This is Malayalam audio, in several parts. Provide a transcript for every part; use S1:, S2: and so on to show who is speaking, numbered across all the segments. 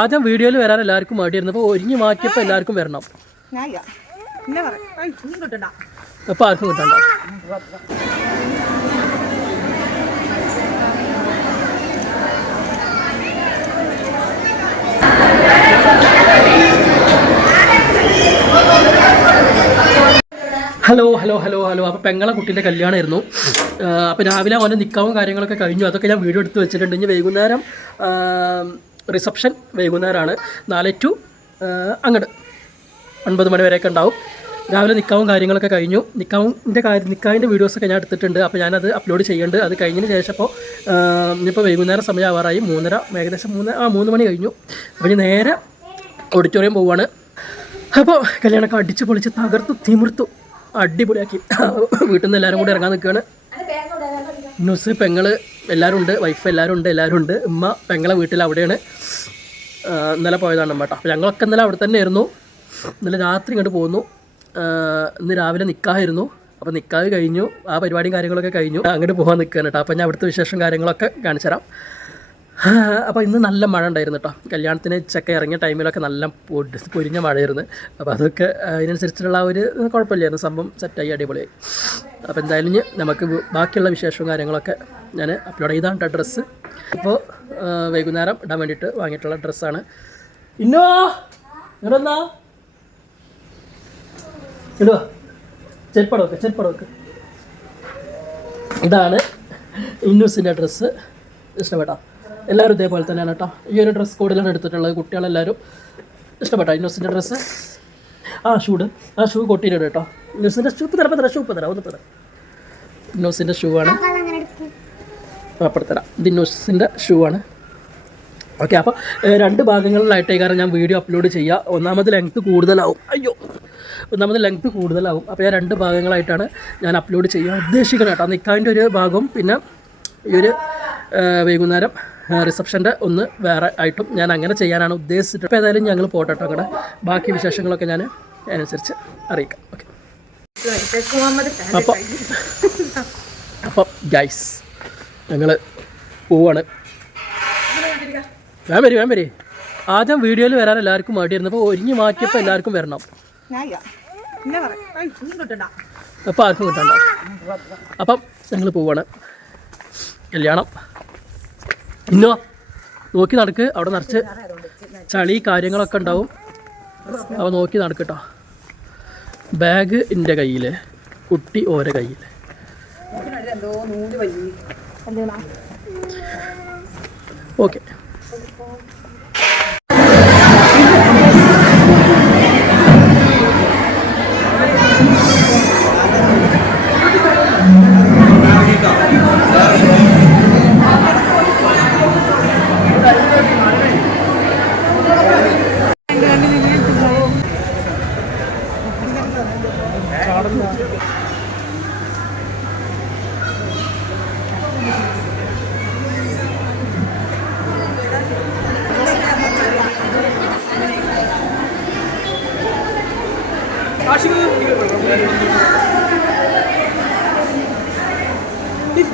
S1: ആദ്യം വീഡിയോയിൽ വരാൻ എല്ലാവർക്കും മടിയായിരുന്നു. അപ്പോൾ ഒരുങ്ങി മാറ്റിയപ്പോൾ എല്ലാവർക്കും വരണം.
S2: അപ്പൊ
S1: അപ്പോൾ ആർക്കും കിട്ടണ്ട. Hello hello hello hello. അപ്പോൾ പെങ്ങളെ കുട്ടീന്റെ കല്യാണമായിരുന്നു അപ്പോൾ രാവിലെ അവന്റെ നിൽക്കാവും കാര്യങ്ങളൊക്കെ കഴിഞ്ഞു. അതൊക്കെ ഞാൻ വീഡിയോ എടുത്ത് വെച്ചിട്ടുണ്ട്. ഇനി വൈകുന്നേരം റിസപ്ഷൻ വൈകുന്നേരമാണ്. നാല് ടു അങ്ങോട്ട് ഒൻപത് മണി വരെയൊക്കെ ഉണ്ടാവും. രാവിലെ നിക്കാവും കാര്യങ്ങളൊക്കെ കഴിഞ്ഞു. നിൽക്കാവിന്റെ കാര്യം നിൽക്കാവിന്റെ വീഡിയോസൊക്കെ ഞാൻ എടുത്തിട്ടുണ്ട്. അപ്പോൾ ഞാനത് അപ്ലോഡ് ചെയ്യുന്നുണ്ട് അത് കഴിഞ്ഞതിന് ശേഷം ഇപ്പോൾ ഇനിയിപ്പോൾ വൈകുന്നേരം സമയം ആവാറായി. മൂന്നര ഏകദേശം മൂന്ന് ആ മൂന്ന് മണി കഴിഞ്ഞു. അപ്പോൾ ഞാൻ നേരെ ഓഡിറ്റോറിയം പോവുകയാണ് അപ്പോൾ കല്യാണമൊക്കെ അടിച്ച് പൊളിച്ച് തകർത്തു തിമിർത്തു അടിപൊളിയാക്കി. വീട്ടിൽ നിന്ന് എല്ലാവരും കൂടി ഇറങ്ങാൻ നിൽക്കുകയാണ്. ന്യൂസ് പെങ്ങൾ എല്ലാവരും ഉണ്ട് വൈഫ് എല്ലാവരും ഉണ്ട് എല്ലാവരും ഉണ്ട്. ഉമ്മ പെങ്ങളെ വീട്ടിൽ അവിടെയാണ്. ഇന്നലെ പോയതാണ് അമ്മ അപ്പോൾ ഞങ്ങളൊക്കെ ഇന്നലെ അവിടെ തന്നെ ആയിരുന്നു. ഇന്നലെ രാത്രി ഇങ്ങോട്ട് പോന്നു. ഇന്ന് രാവിലെ നിൽക്കാമായിരുന്നു അപ്പോൾ നിൽക്കാതെ കഴിഞ്ഞു. ആ പരിപാടിയും കാര്യങ്ങളൊക്കെ കഴിഞ്ഞു. അങ്ങോട്ട് പോകാൻ നിൽക്കുകയാണ് കേട്ടോ അപ്പോൾ ഞാൻ അവിടുത്തെ വിശേഷം കാര്യങ്ങളൊക്കെ കാണിച്ചു തരാം അപ്പോൾ ഇന്ന് നല്ല മഴ ഉണ്ടായിരുന്നു കേട്ടോ കല്യാണത്തിന് ചക്ക ഇറങ്ങിയ ടൈമിലൊക്കെ നല്ല പൊരിഞ്ഞ മഴയായിരുന്നു. അപ്പോൾ അതൊക്കെ അതിനനുസരിച്ചുള്ള ഒരു കുഴപ്പമില്ലായിരുന്നു. സംഭവം സെറ്റായി അടിപൊളിയായി. അപ്പോൾ എന്തായാലും നമുക്ക് ബാക്കിയുള്ള വിശേഷവും കാര്യങ്ങളൊക്കെ ഞാൻ അപ്ലോഡ് ചെയ്താണ് കേട്ടോ ഡ്രസ്സ് ഇപ്പോൾ വൈകുന്നേരം ഇടാൻ വേണ്ടിയിട്ട് വാങ്ങിയിട്ടുള്ള ഡ്രസ്സാണ് ഇന്നോ? ഇവിടെന്നാ ഇടുവോ? ചെരുപ്പട വെക്ക് ചെരുപ്പട വെക്ക് ഇതാണ് ഇന്നൂസിന്റെ ഡ്രസ്സ് ഇഷ്ടപ്പെട്ടോ? എല്ലാവരും ഇതേപോലെ തന്നെയാണ് കേട്ടോ. ഈ ഒരു ഡ്രസ് കോഡിലാണ് എടുത്തിട്ടുള്ളത് കുട്ടികളെല്ലാവരും. ഇഷ്ടപ്പെട്ടോ? ഇന്നോസിന്റെ ഡ്രസ്സ് ആ ഷൂഡ് ആ ഷൂ കൊട്ടിയിട്ടുണ്ട് കേട്ടോ. ഇന്നോസിന്റെ ഷൂ തരാം തരാം. ഷൂ തരാം. ഒന്ന് തരാം. ഇന്നോസിന്റെ ഷൂ ആണ്. അപ്പുറത്തരാം ഇത് ഇന്നോസിന്റെ ഷൂ ആണ്. ഓക്കെ അപ്പോൾ രണ്ട് ഭാഗങ്ങളിലായിട്ടേ കാരണം ഞാൻ വീഡിയോ അപ്ലോഡ് ചെയ്യുക ഒന്നാമത് ലെങ്ത് കൂടുതലാവും. അയ്യോ. ഒന്നാമത് ലെങ്ത് കൂടുതലാവും. അപ്പോൾ ഞാൻ രണ്ട് ഭാഗങ്ങളായിട്ടാണ് ഞാൻ അപ്ലോഡ് ചെയ്യാൻ ഉദ്ദേശിക്കുന്നത് കേട്ടോ. നിൽക്കാന്റെ ഒരു ഭാഗവും പിന്നെ ഈ ഒരു വൈകുന്നേരം റിസപ്ഷന്റെ ഒന്ന് വേറെ ആയിട്ടും ഞാൻ അങ്ങനെ ചെയ്യാനാണ് ഉദ്ദേശിച്ചിട്ട്. അപ്പോൾ ഏതായാലും ഞങ്ങൾ പോട്ടെ കേട്ടോ ബാക്കി വിശേഷങ്ങളൊക്കെ ഞാൻ അതിനനുസരിച്ച് അറിയിക്കാം. ഓക്കെ അപ്പോൾ അപ്പം ഗൈസ് ഞങ്ങൾ പോവാണ്. വേം വരി വേം വരി. ആദ്യം വീഡിയോയിൽ വരാൻ എല്ലാവർക്കും മടിയായിരുന്നു. അപ്പോൾ ഒരുങ്ങി മാറ്റിയപ്പോൾ എല്ലാവർക്കും വരണം. അപ്പം ആർക്കും കിട്ടണ്ട. അപ്പം ഞങ്ങൾ പോവാണ്. കല്യാണം. ഇന്നോ നോക്കി നടക്ക്. അവിടെ നിറച്ച് ചളി കാര്യങ്ങളൊക്കെ ഉണ്ടാവും. അപ്പോൾ നോക്കി നടക്കട്ടോ ബാഗ് എന്റെ കയ്യിൽ കുട്ടി ഓരോ കയ്യിൽ ഓക്കെ.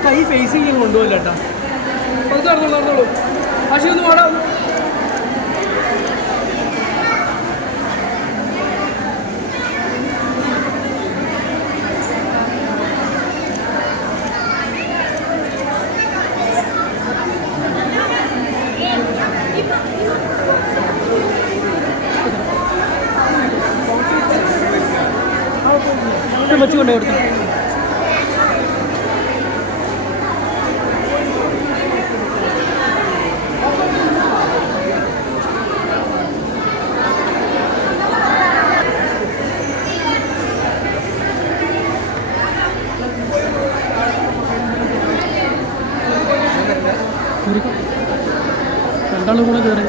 S1: കൈ ഫേസ് ചെയ്യാൻ കൊണ്ടുപോകില്ല കേട്ടോ. അത് നടന്നോളൂ നടന്നോളൂ. പക്ഷേ ഒന്ന് വേണം വെച്ച് കൊടുത്തു. കൂടെ കയറി.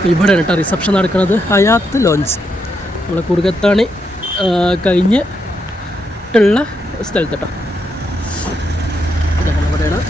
S3: അപ്പോൾ ഇവിടെ കേട്ടോ റിസപ്ഷൻ നടക്കുന്നത്. ഹയാത്ത് ലോഞ്ച്. നമ്മളെ കുറുകത്താണി കഴിഞ്ഞിട്ടുള്ള സ്ഥലത്ത് കേട്ടോ ഇവിടെയാണ്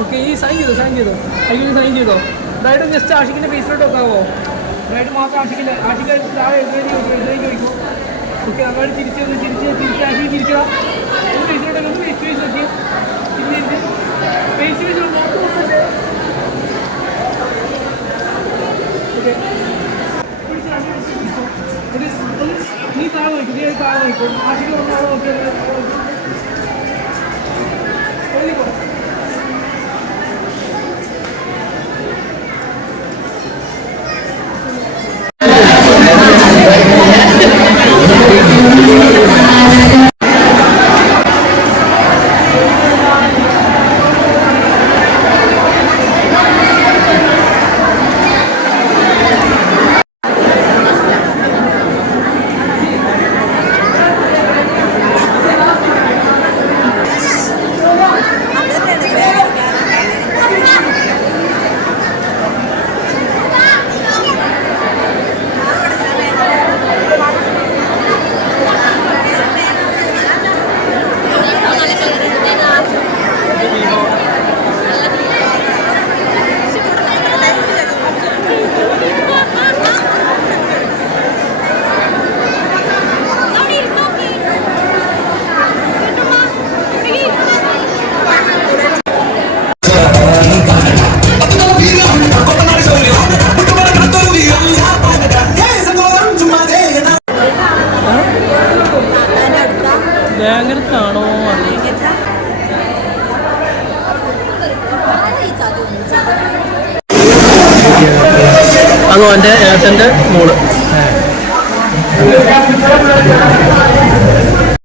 S3: ഓക്കെ ഈ സൈൻ ചെയ്തോ സൈൻ ചെയ്തോ അയ്യോ സൈൻ ചെയ്തോ ബ്രൈഡ് ജസ്റ്റ് ആഷിക്കിന്റെ ഫേസിലോട്ട് വെക്കാവോ? ബ്രൈഡ് മാത്രം ആഷിക്കിന്റെ ആഷിക്ക് താഴെ എഴുതി എഴുതി ചോദിക്കും ഓക്കെ അങ്ങോട്ട് തിരിച്ച് ഒന്ന് തിരിച്ച് തിരിച്ച് ആഷിക്ക് തിരിക്കുക ഒന്ന് ഫേസിലോട്ട് ഒന്ന് ഫേസ് ഫേസ് നോക്കി തിരിച്ച് ഫേസ് ഫേസ് നോക്കി നീ താഴെ നോക്കി നീ താഴെ നോക്കും. ആഷിക്ക് വന്നാളോ നോക്കിയാൽ എഴുതിക്കോ വേങ്ങരത്താണോ അങ്ങ് എന്റെ ഏട്ടന്റെ മോൾ.